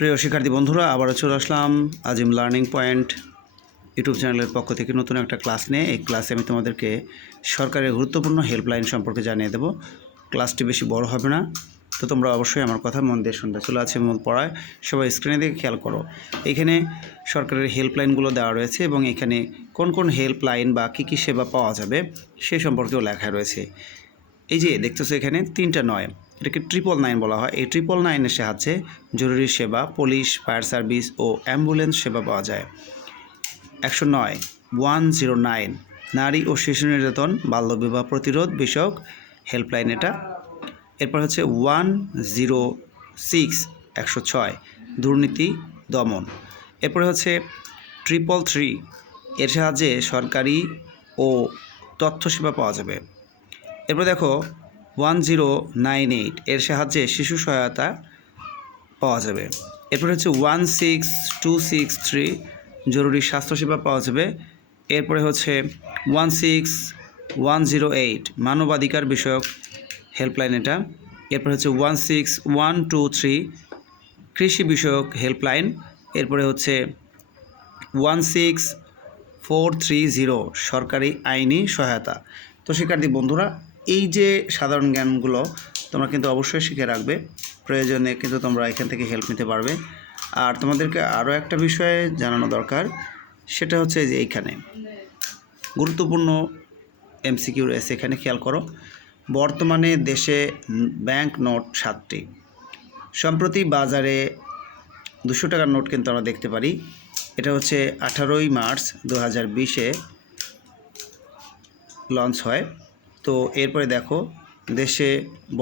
প্রিয় শিক্ষার্থী বন্ধুরা, আবারও চলে আসলাম আজিম লার্নিং পয়েন্ট ইউটিউব চ্যানেলের পক্ষ থেকে নতুন একটা ক্লাস নিয়ে। এই ক্লাসে আমি তোমাদেরকে সরকারের গুরুত্বপূর্ণ হেল্পলাইন সম্পর্কে জানিয়ে দেবো। ক্লাসটি বেশি বড় হবে না, তো তোমরা অবশ্যই আমার কথা মন দিয়ে শুনবে। চলে আছে মূল পড়ায়, সবাই স্ক্রিনে দিকে খেয়াল করো। এখানে সরকারের হেল্পলাইনগুলো দেওয়া রয়েছে এবং এখানে কোন কোন হেল্পলাইন বা কী কী সেবা পাওয়া যাবে সে সম্পর্কেও লেখা রয়েছে। এই যে দেখতেছো এখানে 3টা 9, এটাকে 999 বলা হয়। এই 999-এর সাহায্যে জরুরি সেবা, পুলিশ, ফায়ার সার্ভিস ও অ্যাম্বুলেন্স সেবা পাওয়া যায়। 109 109 নারী ও শিশু নির্যাতন, বাল্যবিবাহ প্রতিরোধ বিষয়ক হেল্পলাইন এটা। এরপর হচ্ছে 106 106 দুর্নীতি দমন। এরপরে হচ্ছে 333, এর সাহায্যে সরকারি ও তথ্য সেবা পাওয়া যাবে। এরপর দেখো 1098, এর সাহায্যে শিশু সহায়তা পাওয়া যাবে। এরপর হচ্ছে 16263 জরুরি স্বাস্থ্যসেবা পাওয়া যাবে। এরপরে হচ্ছে 16108 মানবাধিকার বিষয়ক হেল্পলাইন এটা। এরপরে হচ্ছে 16123 কৃষি বিষয়ক হেল্পলাইন। এরপরে হচ্ছে 16430 সরকারি আইনি সহায়তা। তো শিক্ষার্থী বন্ধুরা, এই যে সাধারণ জ্ঞানগুলো তোমরা কিন্তু অবশ্যই শিখে রাখবে, প্রয়োজনে কিন্তু তোমরা এখান থেকে হেল্প নিতে পারবে। আর তোমাদেরকে আরও একটা বিষয়ে জানানো দরকার, সেটা হচ্ছে যে এইখানে গুরুত্বপূর্ণ MCQ রয়েছে। এখানে খেয়াল করো, বর্তমানে দেশে ব্যাংক নোট 7টি। সম্প্রতি বাজারে 200 টাকার নোট কিন্তু আমরা দেখতে পারি। এটা হচ্ছে 18ই মার্চ 2020-এ লঞ্চ হয়। তো এরপরে দেখো, দেশে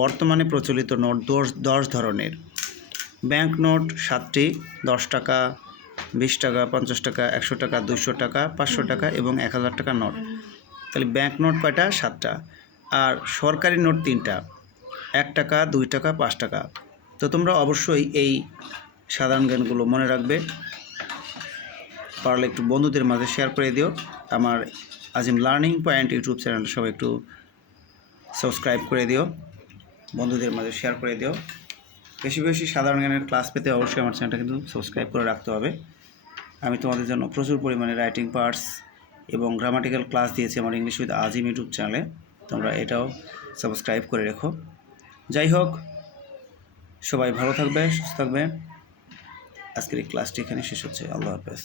বর্তমানে প্রচলিত নোট 10 ধরনের। ব্যাংক নোট 7টি, 10 টাকা, 20 টাকা, 50 টাকা, 100 টাকা, 200 টাকা, 500 টাকা এবং 1000 টাকার নোট। তাহলে ব্যাংক নোট কয়টা? 7টা। আর সরকারি নোট 3টা, 1 টাকা, 2 টাকা, 5 টাকা। তো তোমরা অবশ্যই এই সাধারণ জ্ঞানগুলো মনে রাখবে। পারলে একটু বন্ধুদের মাঝে শেয়ার করে দিও। আমার আজিম লার্নিং পয়েন্ট ইউটিউব চ্যানেলটা সবাই একটু সাবস্ক্রাইব করে দিও, বন্ধুদের মাঝে শেয়ার করে দিও। বেশি বেশি সাধারণ জ্ঞানের ক্লাস পেতে অবশ্যই আমার চ্যানেলটা কিন্তু সাবস্ক্রাইব করে রাখতে হবে। আমি তোমাদের জন্য প্রচুর পরিমাণে রাইটিং পার্টস এবং গ্রামাটিক্যাল ক্লাস দিয়েছি আমার ইংলিশ উইথ আজিম ইউটিউব চ্যানেলে, তোমরা এটাও সাবস্ক্রাইব করে রেখো। যাই হোক, সবাই ভালো থাকবে, সুস্থ থাকবে। আজকের এই ক্লাসটি এখানে শেষ হচ্ছে। আল্লাহ হাফেজ।